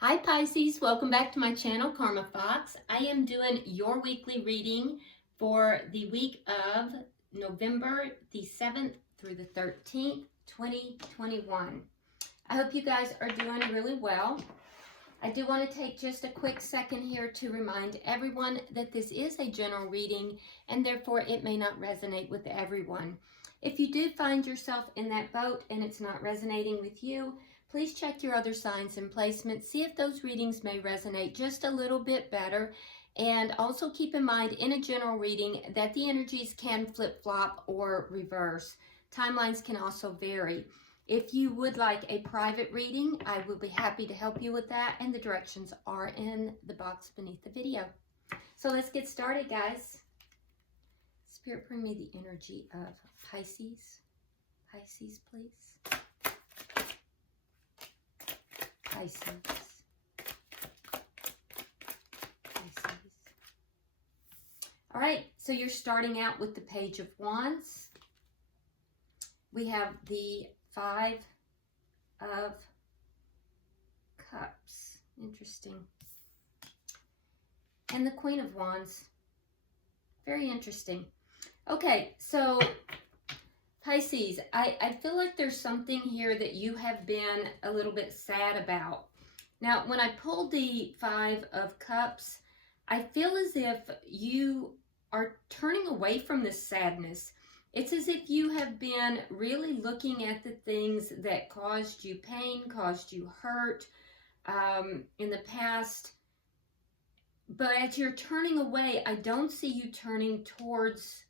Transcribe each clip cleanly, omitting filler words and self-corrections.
Hi Pisces, welcome back to my channel, Karma Fox. I am doing your weekly reading for the week of November the 7th through the 13th, 2021. I hope you guys are doing really well. I do want to take just a quick second here to remind everyone that this is a general reading and therefore it may not resonate with everyone. If you do find yourself in that boat and it's not resonating with you, please check your other signs and placements. See if those readings may resonate just a little bit better. And also keep in mind in a general reading that the energies can flip-flop or reverse. Timelines can also vary. If you would like a private reading, I will be happy to help you with that. And the directions are in the box beneath the video. So let's get started, guys. Spirit, bring me the energy of Pisces. Pisces, please. Pisces. Pisces. All right, so you're starting out with the Page of Wands. We have the Five of Cups. Interesting. And the Queen of Wands. Very interesting. Okay, so Pisces, I feel like there's something here that you have been a little bit sad about. Now, when I pulled the Five of Cups, I feel as if you are turning away from this sadness. It's as if you have been really looking at the things that caused you pain, caused you hurt in the past. But as you're turning away, I don't see you turning towards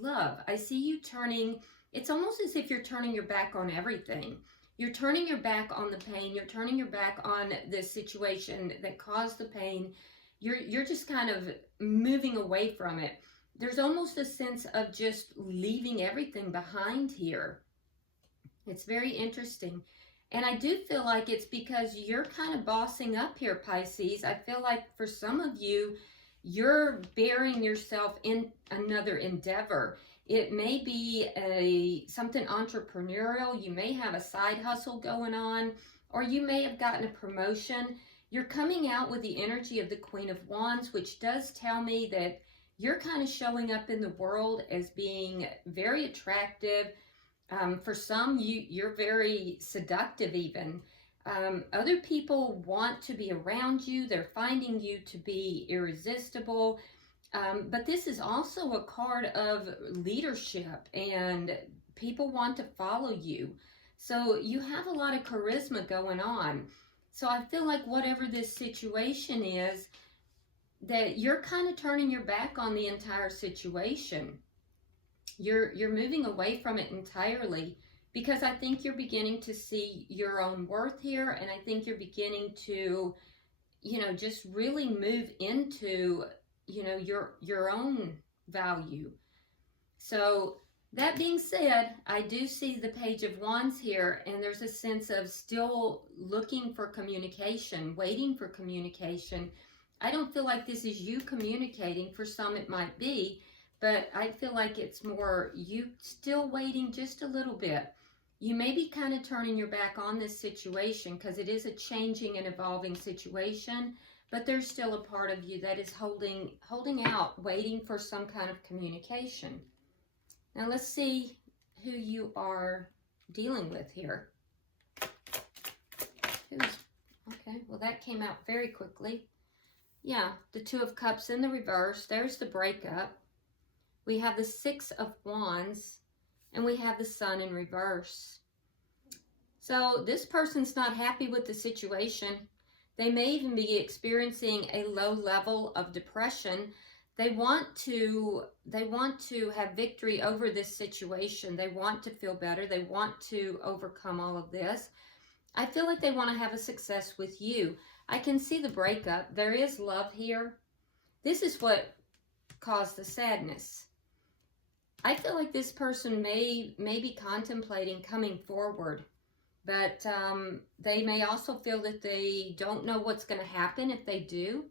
love. I see you turning, it's almost as if you're turning your back on everything. You're turning your back on the pain. You're turning your back on the situation that caused the pain. You're just kind of moving away from it. There's almost a sense of just leaving everything behind here. It's very interesting. And I do feel like it's because you're kind of bossing up here, Pisces. I feel like for some of you, you're burying yourself in another endeavor. It may be something entrepreneurial. You may have a side hustle going on, or you may have gotten a promotion. You're coming out with the energy of the Queen of Wands, which does tell me that you're kind of showing up in the world as being very attractive. For some, you're very seductive even. Other people want to be around you. They're finding you to be irresistible. But this is also a card of leadership and people want to follow you. So you have a lot of charisma going on. So I feel like whatever this situation is, that you're kind of turning your back on the entire situation. You're moving away from it entirely because I think you're beginning to see your own worth here, and I think you're beginning to, just really move into, your own value. So that being said, I do see the Page of Wands here, and there's a sense of still looking for communication, waiting for communication. I don't feel like this is you communicating. For some it might be, but I feel like it's more you still waiting just a little bit. You may be kind of turning your back on this situation because it is a changing and evolving situation, but there's still a part of you that is holding out, waiting for some kind of communication. Now let's see who you are dealing with here. Okay, well that came out very quickly. Yeah, the Two of Cups in the reverse. There's the breakup. We have the Six of Wands, and we have the Sun in reverse. So this person's not happy with the situation. They may even be experiencing a low level of depression. They want to have victory over this situation. They want to feel better. They want to overcome all of this. I feel like they want to have a success with you. I can see the breakup. There is love here. This is what caused the sadness. I feel like this person may be contemplating coming forward, but they may also feel that they don't know what's going to happen if they do.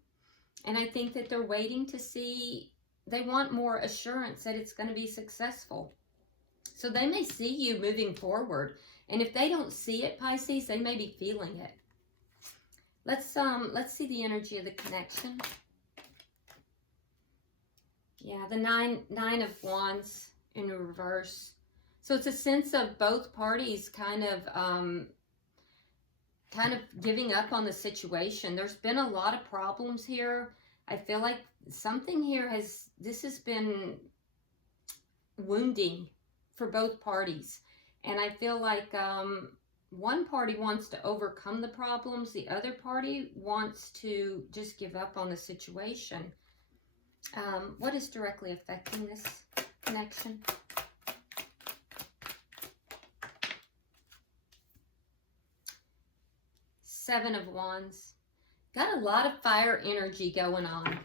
And I think that they're waiting to see, they want more assurance that it's going to be successful. So they may see you moving forward. And if they don't see it, Pisces, they may be feeling it. Let's see the energy of the connection. Yeah, the nine of wands in reverse. So it's a sense of both parties kind of giving up on the situation. There's been a lot of problems here. I feel like something here has been wounding for both parties. And I feel like one party wants to overcome the problems. The other party wants to just give up on the situation. What is directly affecting this connection? Seven of Wands. Got a lot of fire energy going on.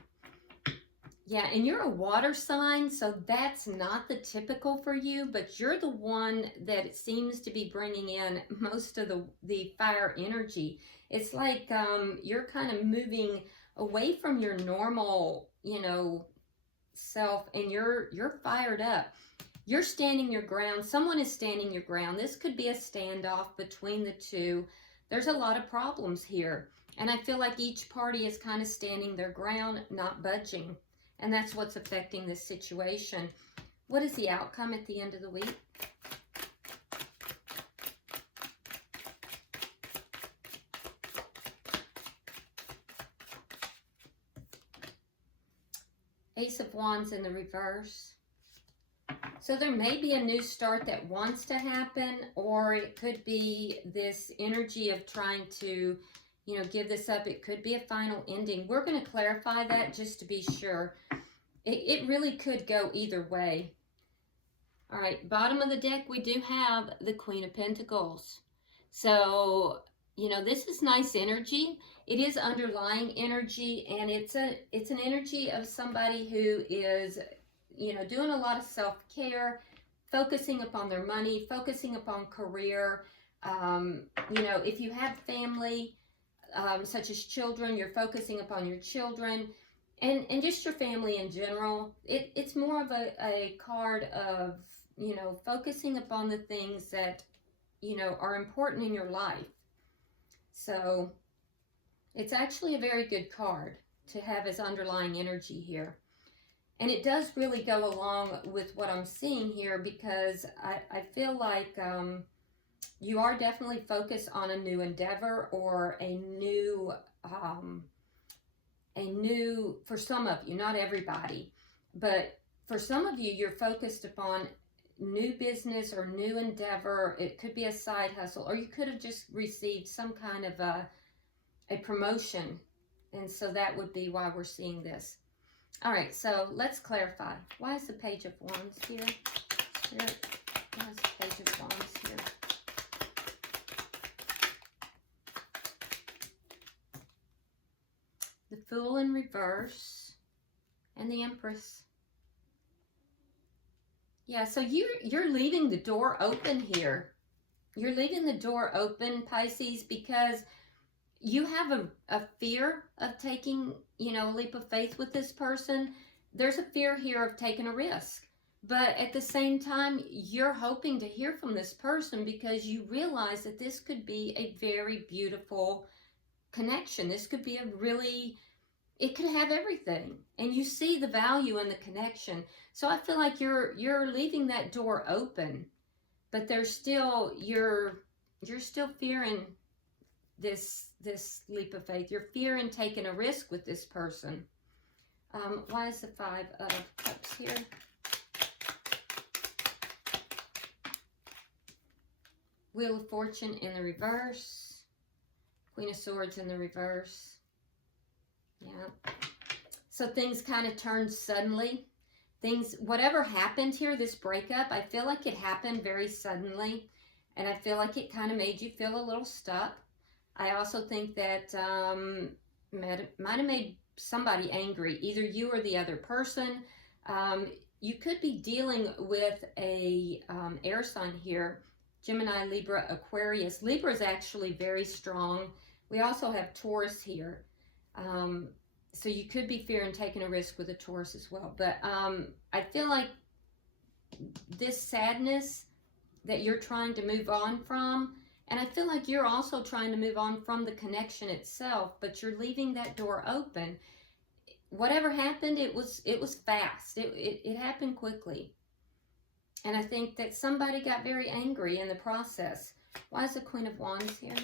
Yeah, and you're a water sign, so that's not the typical for you, but you're the one that it seems to be bringing in most of the fire energy. It's like you're kind of moving away from your normal, you know, self, and you're fired up. You're standing your ground. Someone is standing your ground. This could be a standoff between the two. There's a lot of problems here, and I feel like each party is kind of standing their ground, not budging. And that's what's affecting this situation. What is the outcome at the end of the week? Ace of Wands in the reverse. So there may be a new start that wants to happen, or it could be this energy of trying to, you know, give this up. It could be a final ending. We're going to clarify that just to be sure. It really could go either way. All right, bottom of the deck, we do have the Queen of Pentacles. So, you know, this is nice energy. It is underlying energy, and it's an energy of somebody who is, you know, doing a lot of self-care, focusing upon their money, focusing upon career. You know, if you have family, such as children, you're focusing upon your children. And just your family in general. It's more of a card of, you know, focusing upon the things that, you know, are important in your life. So it's actually a very good card to have as underlying energy here. And it does really go along with what I'm seeing here, because I feel like you are definitely focused on a new endeavor or a new, for some of you, not everybody, but for some of you, you're focused upon new business or new endeavor. It could be a side hustle, or you could have just received some kind of a promotion. And so that would be why we're seeing this. All right, so let's clarify. Why is the Page of Wands here? Spirit, why is the Page of Wands here? The Fool in reverse, and the Empress. Yeah, so you're leaving the door open here. You're leaving the door open, Pisces, because you have a fear of taking, you know, a leap of faith with this person. There's a fear here of taking a risk. But at the same time, you're hoping to hear from this person because you realize that this could be a very beautiful connection. This could be a really, it could have everything, and you see the value in the connection. So I feel like you're leaving that door open, but there's still, you're still fearing this leap of faith. You're fearing taking a risk with this person. Why is the Five of Cups here? Wheel of Fortune in the reverse. Queen of Swords in the reverse. Yeah. So things kind of turned suddenly. Whatever happened here, this breakup, I feel like it happened very suddenly. And I feel like it kind of made you feel a little stuck. I also think that might have made somebody angry, either you or the other person. You could be dealing with a air sign here. Gemini, Libra, Aquarius. Libra is actually very strong. We also have Taurus here. So you could be fearing taking a risk with a Taurus as well. But I feel like this sadness that you're trying to move on from And I feel like you're also trying to move on from the connection itself, but you're leaving that door open. Whatever happened, it was fast. It happened quickly. And I think that somebody got very angry in the process. Why is the Queen of Wands here?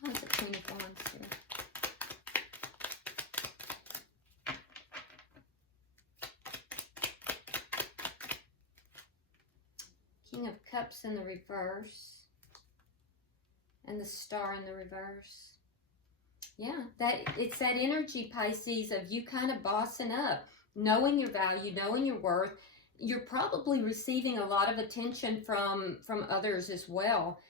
Why is the Queen of Wands here? King of Cups in the reverse. And the Star in the reverse. Yeah, it's that energy, Pisces, of you kind of bossing up, knowing your value, knowing your worth. You're probably receiving a lot of attention from others as well.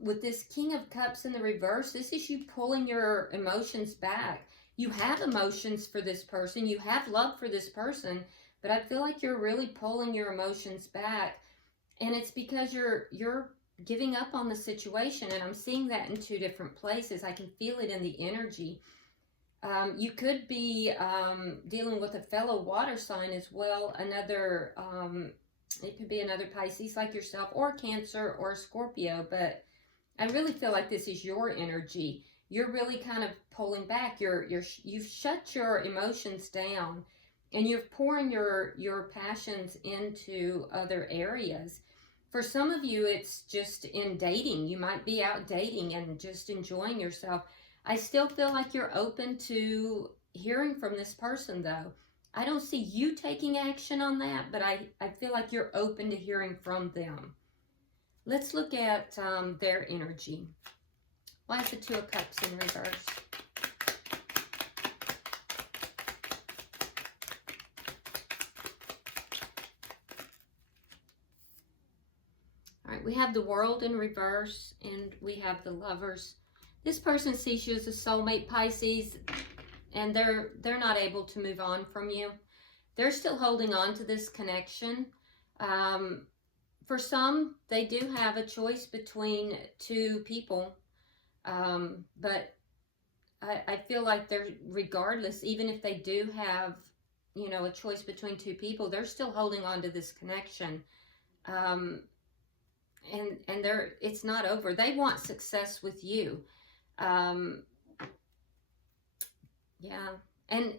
With this King of Cups in the reverse, this is you pulling your emotions back. You have emotions for this person. You have love for this person. But I feel like you're really pulling your emotions back. And it's because you're giving up on the situation, and I'm seeing that in two different places. I can feel it in the energy. You could be dealing with a fellow water sign as well, another, it could be another Pisces like yourself, or Cancer, or Scorpio, but I really feel like this is your energy. You're really kind of pulling back. You've shut your emotions down, and you're pouring your passions into other areas. For some of you, it's just in dating. You might be out dating and just enjoying yourself. I still feel like you're open to hearing from this person, though. I don't see you taking action on that, but I feel like you're open to hearing from them. Let's look at their energy. Why is the Two of Cups in reverse? All right, we have the World in reverse, and we have the Lovers. This person sees you as a soulmate, Pisces, and they're not able to move on from you. They're still holding on to this connection. For some, they do have a choice between two people, but I feel like they're, regardless, even if they do have, you know, a choice between two people, they're still holding on to this connection. And it's not over. They want success with you. Yeah. And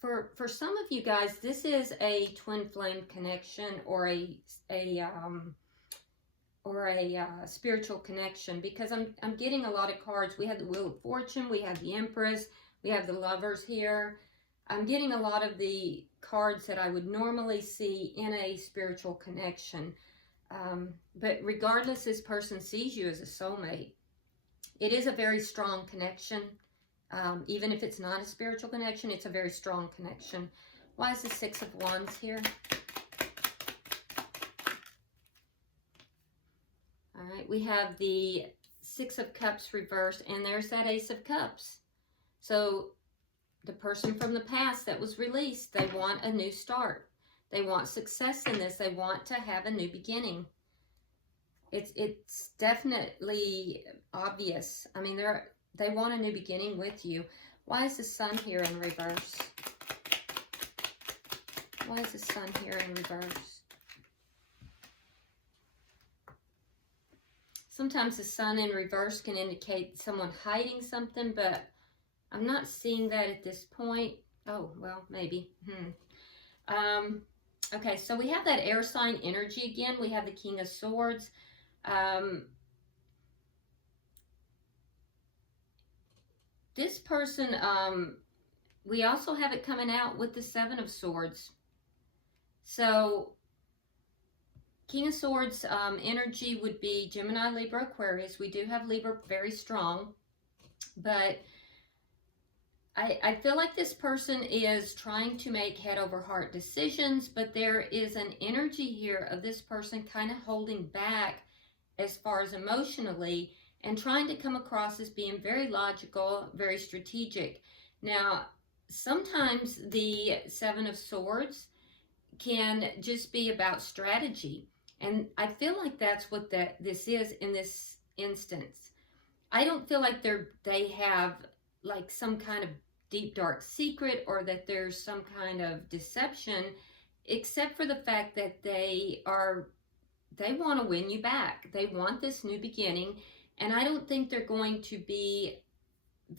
for some of you guys, this is a twin flame connection, or a spiritual connection, because I'm getting a lot of cards. We have the Wheel of Fortune, we have the Empress, we have the Lovers here. I'm getting a lot of the cards that I would normally see in a spiritual connection. But regardless, this person sees you as a soulmate. It is a very strong connection. Even if it's not a spiritual connection, it's a very strong connection. Why is the Six of Wands here? All right, we have the Six of Cups reversed, and there's that Ace of Cups. So the person from the past that was released, they want a new start. They want success in this. They want to have a new beginning. It's definitely obvious. I mean, they want a new beginning with you. Why is the Sun here in reverse? Why is the Sun here in reverse? Sometimes the Sun in reverse can indicate someone hiding something, but I'm not seeing that at this point. Oh, well, maybe. Okay, so we have that air sign energy again. We have the King of Swords. This person, we also have it coming out with the Seven of Swords. So, King of Swords energy would be Gemini, Libra, Aquarius. We do have Libra very strong, but I feel like this person is trying to make head over heart decisions, but there is an energy here of this person kind of holding back as far as emotionally, and trying to come across as being very logical, very strategic. Now, sometimes the Seven of Swords can just be about strategy, and I feel like that's what this is in this instance. I don't feel like they have like some kind of deep dark secret, or that there's some kind of deception. except for the fact that they want to win you back. They want this new beginning, and I don't think they're going to be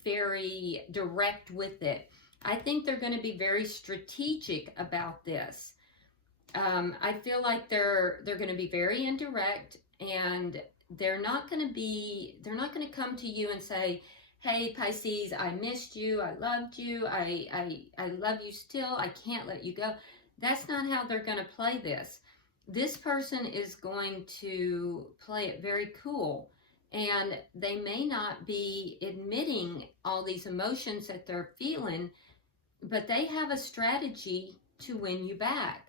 very direct with it. I think they're going to be very strategic about this. I feel like they're going to be very indirect, and they're not going to come to you and say, hey, Pisces, I missed you, I loved you, I love you still, I can't let you go. That's not how they're going to play this. This person is going to play it very cool, and they may not be admitting all these emotions that they're feeling, but they have a strategy to win you back.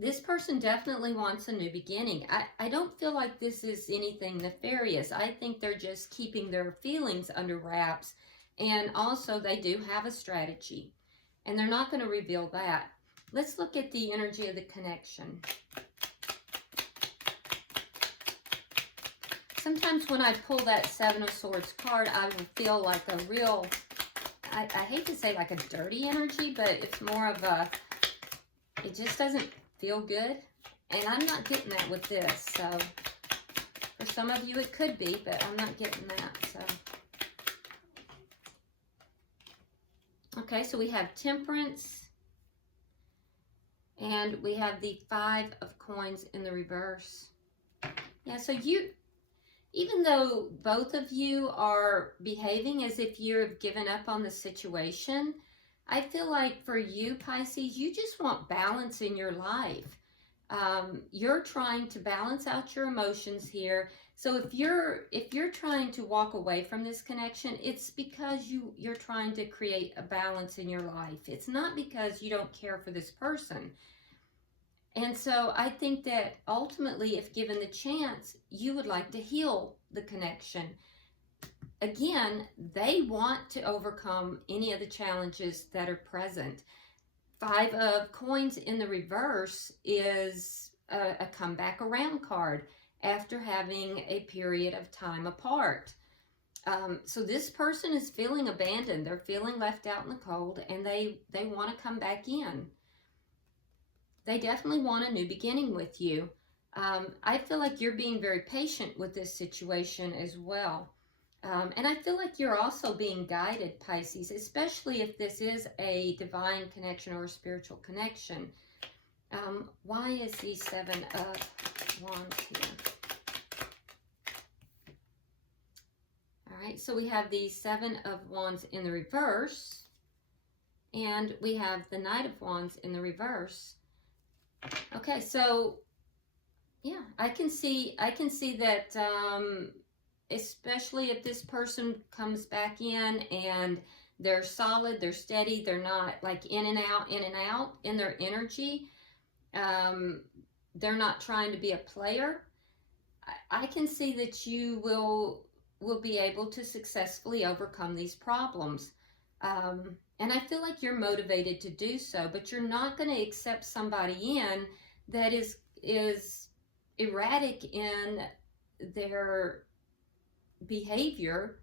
This person definitely wants a new beginning. I don't feel like this is anything nefarious. I think they're just keeping their feelings under wraps, and also they do have a strategy, and they're not going to reveal that. Let's look at the energy of the connection. Sometimes when I pull that Seven of Swords card, I will feel like a real, I hate to say like a dirty energy, but it's more of a, it just doesn't feel good. And I'm not getting that with this. So for some of you it could be, but I'm not getting that. So okay, so we have Temperance, and we have the Five of Coins in the reverse. Yeah, so you, even though both of you are behaving as if you've given up on the situation, I feel like for you, Pisces, you just want balance in your life. You're trying to balance out your emotions here. So if you're trying to walk away from this connection, it's because you're trying to create a balance in your life. It's not because you don't care for this person. And so I think that ultimately, if given the chance, you would like to heal the connection. Again, they want to overcome any of the challenges that are present. Five of Coins in the reverse is a comeback around card after having a period of time apart. So this person is feeling abandoned. They're feeling left out in the cold, and they want to come back in. They definitely want a new beginning with you. I feel like you're being very patient with this situation as well. And I feel like you're also being guided, Pisces, especially if this is a divine connection or a spiritual connection. Why is the Seven of Wands here? All right, so we have the Seven of Wands in the reverse, and we have the Knight of Wands in the reverse. Okay, so yeah, I can see that, especially if this person comes back in and they're solid, they're steady, they're not like in and out in their energy. They're not trying to be a player. I can see that you will be able to successfully overcome these problems. And I feel like you're motivated to do so, but you're not going to accept somebody in that is erratic in their behavior.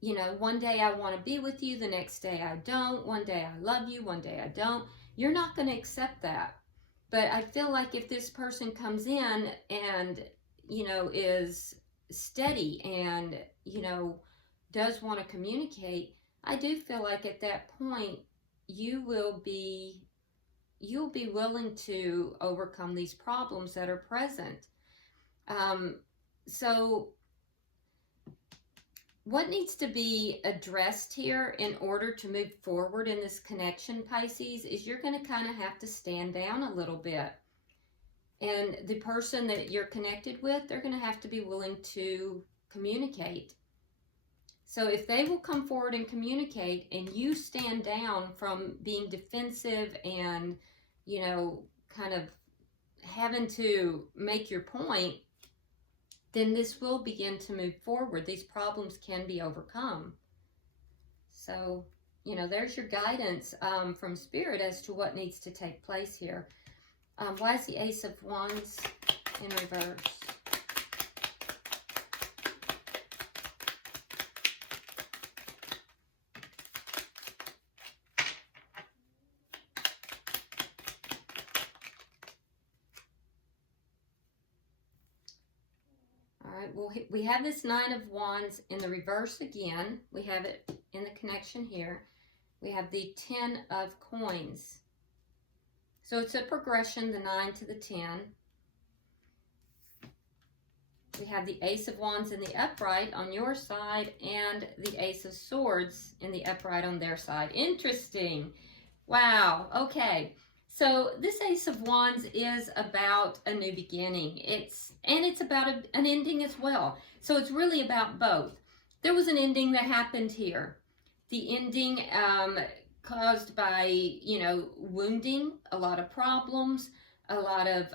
You know, one day I want to be with you, the next day I don't. One day I love you, one day I don't. You're not going to accept that. But I feel like if this person comes in and, you know, is steady and, you know, does want to communicate, I do feel like at that point you'll be willing to overcome these problems that are present. So what needs to be addressed here in order to move forward in this connection, Pisces, is you're going to kind of have to stand down a little bit. And the person that you're connected with, they're going to have to be willing to communicate. So if they will come forward and communicate, and you stand down from being defensive and, you know, kind of having to make your point, then this will begin to move forward. These problems can be overcome. So, you know, there's your guidance from Spirit as to what needs to take place here. Why is the Ace of Wands in reverse? we have this Nine of Wands in the reverse again. We have it in the connection here. We have the 10 of Coins. So it's a progression, the 9 to the 10. We have the Ace of Wands in the upright on your side and the Ace of Swords in the upright on their side. Interesting. Wow. Okay. So this Ace of Wands is about a new beginning. It's about an ending as well. So it's really about both. There was an ending that happened here. The ending caused by, you know, wounding, a lot of problems, a lot of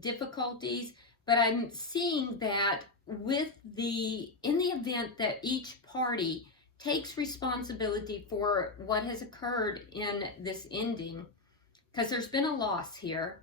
difficulties. But I'm seeing that in the event that each party takes responsibility for what has occurred in this ending, because there's been a loss here,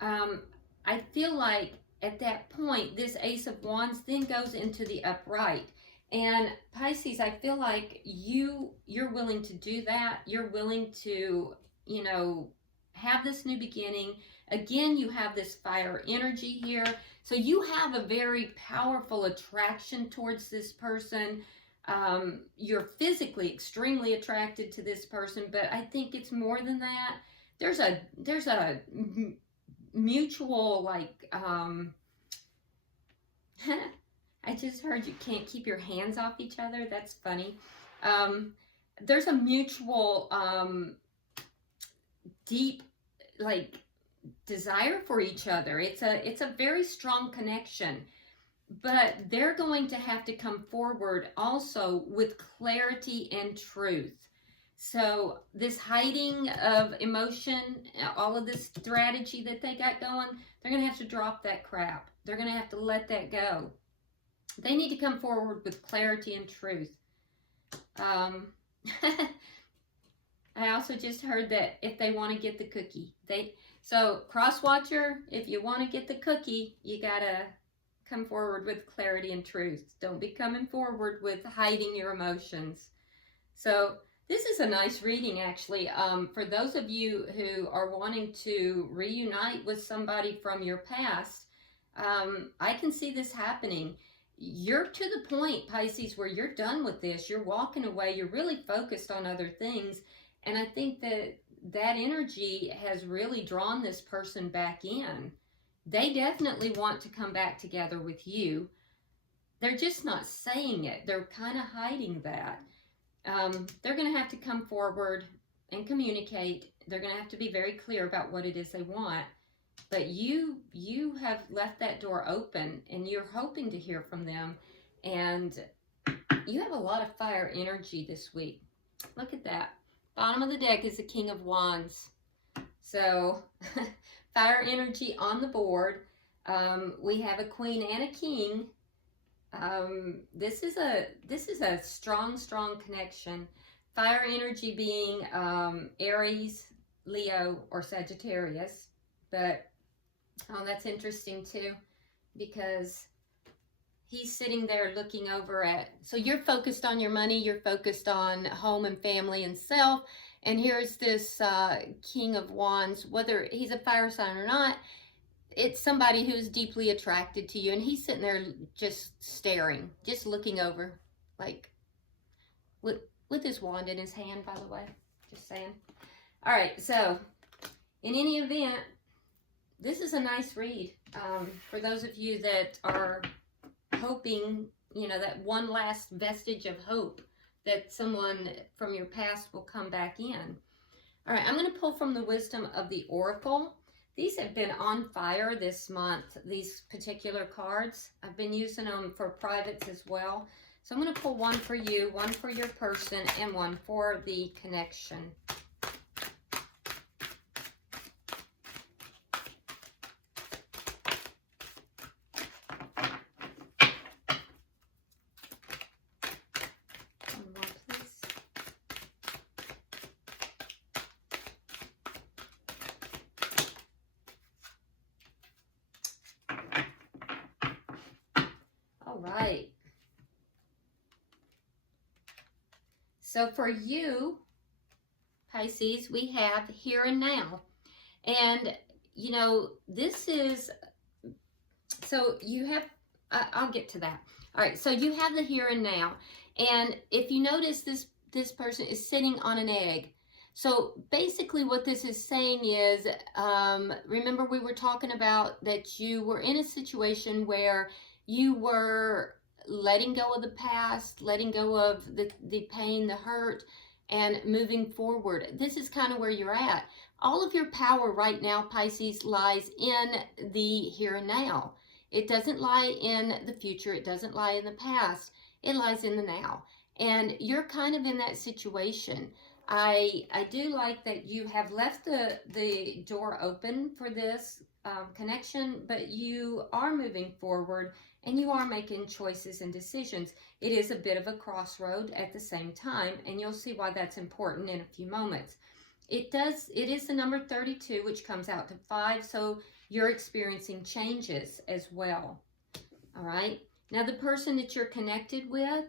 I feel like at that point, this Ace of Wands then goes into the upright. And Pisces, I feel like you're willing to do that. You're willing to, you know, have this new beginning. Again, you have this fire energy here. So you have a very powerful attraction towards this person. You're physically extremely attracted to this person, but I think it's more than that. There's a mutual, like, I just heard you can't keep your hands off each other. That's funny. There's a mutual, deep, like, desire for each other. It's a very strong connection, but they're going to have to come forward also with clarity and truth. So this hiding of emotion, all of this strategy that they got going, they're going to have to drop that crap. They're going to have to let that go. They need to come forward with clarity and truth. I also just heard that if they want to get the cookie, so cross watcher, if you want to get the cookie, you got to come forward with clarity and truth. Don't be coming forward with hiding your emotions. So this is a nice reading, actually. For those of you who are wanting to reunite with somebody from your past, I can see this happening. You're to the point, Pisces, where you're done with this. You're walking away. You're really focused on other things. And I think that energy has really drawn this person back in. They definitely want to come back together with you. They're just not saying it. They're kind of hiding that. They're going to have to come forward and communicate. They're going to have to be very clear about what it is they want. But you have left that door open, and you're hoping to hear from them. And you have a lot of fire energy this week. Look at that. Bottom of the deck is the King of Wands. So fire energy on the board. We have a Queen and a King. This is a strong connection. Fire energy being Aries, Leo, or Sagittarius. But that's interesting too, because he's sitting there looking over at, so you're focused on your money, you're focused on home and family and self, and here's this King of Wands, whether he's a fire sign or not, it's somebody who's deeply attracted to you, and he's sitting there just staring, just looking over, like, with his wand in his hand, by the way, just saying. All right, so in any event, this is a nice read for those of you that are hoping, you know, that one last vestige of hope that someone from your past will come back in. All right, I'm going to pull from the Wisdom of the Oracle. These have been on fire this month, these particular cards. I've been using them for privates as well. So I'm going to pull one for you, one for your person, and one for the connection. Right. So for you, Pisces, we have here and now. And, you know, this is, so you have I'll get to that. All right, so you have the here and now. And if you notice, this person is sitting on an egg. So basically what this is saying is, remember we were talking about that you were in a situation where you were letting go of the past, letting go of the pain, the hurt, and moving forward. This is kind of where you're at. All of your power right now, Pisces, lies in the here and now. It doesn't lie in the future. It doesn't lie in the past. It lies in the now. And you're kind of in that situation. I do like that you have left the door open for this connection, but you are moving forward and you are making choices and decisions. It is a bit of a crossroad at the same time, and you'll see why that's important in a few moments. It is the number 32, which comes out to 5, so you're experiencing changes as well. All right. Now, the person that you're connected with,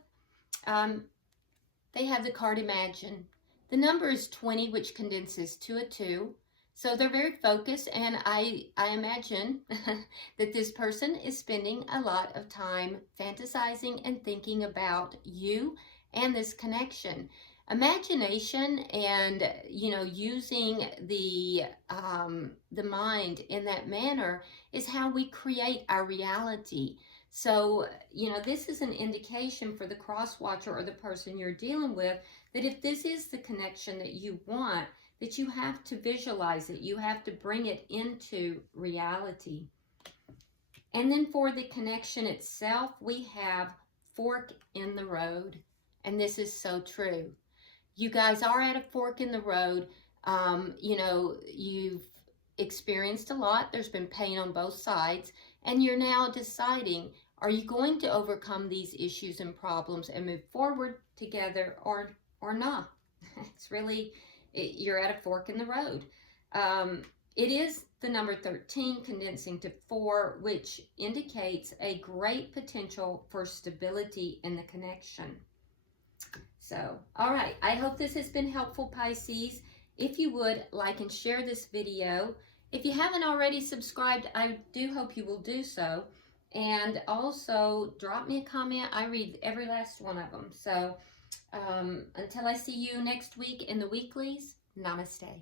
they have the card Imagine. The number is 20, which condenses to a 2. So they're very focused, and I imagine that this person is spending a lot of time fantasizing and thinking about you and this connection. Imagination and, using the mind in that manner is how we create our reality. So, this is an indication for the cross watcher or the person you're dealing with that if this is the connection that you want, that you have to visualize it. You have to bring it into reality. And then for the connection itself, we have fork in the road. And this is so true. You guys are at a fork in the road. You've experienced a lot. There's been pain on both sides. And you're now deciding, are you going to overcome these issues and problems and move forward together or not? It's really, you're at a fork in the road. It is the number 13 condensing to 4, which indicates a great potential for stability in the connection. So, all right, I hope this has been helpful, Pisces. If you would, like and share this video. If you haven't already subscribed, I do hope you will do so. And also, drop me a comment. I read every last one of them. So, until I see you next week in the weeklies, namaste.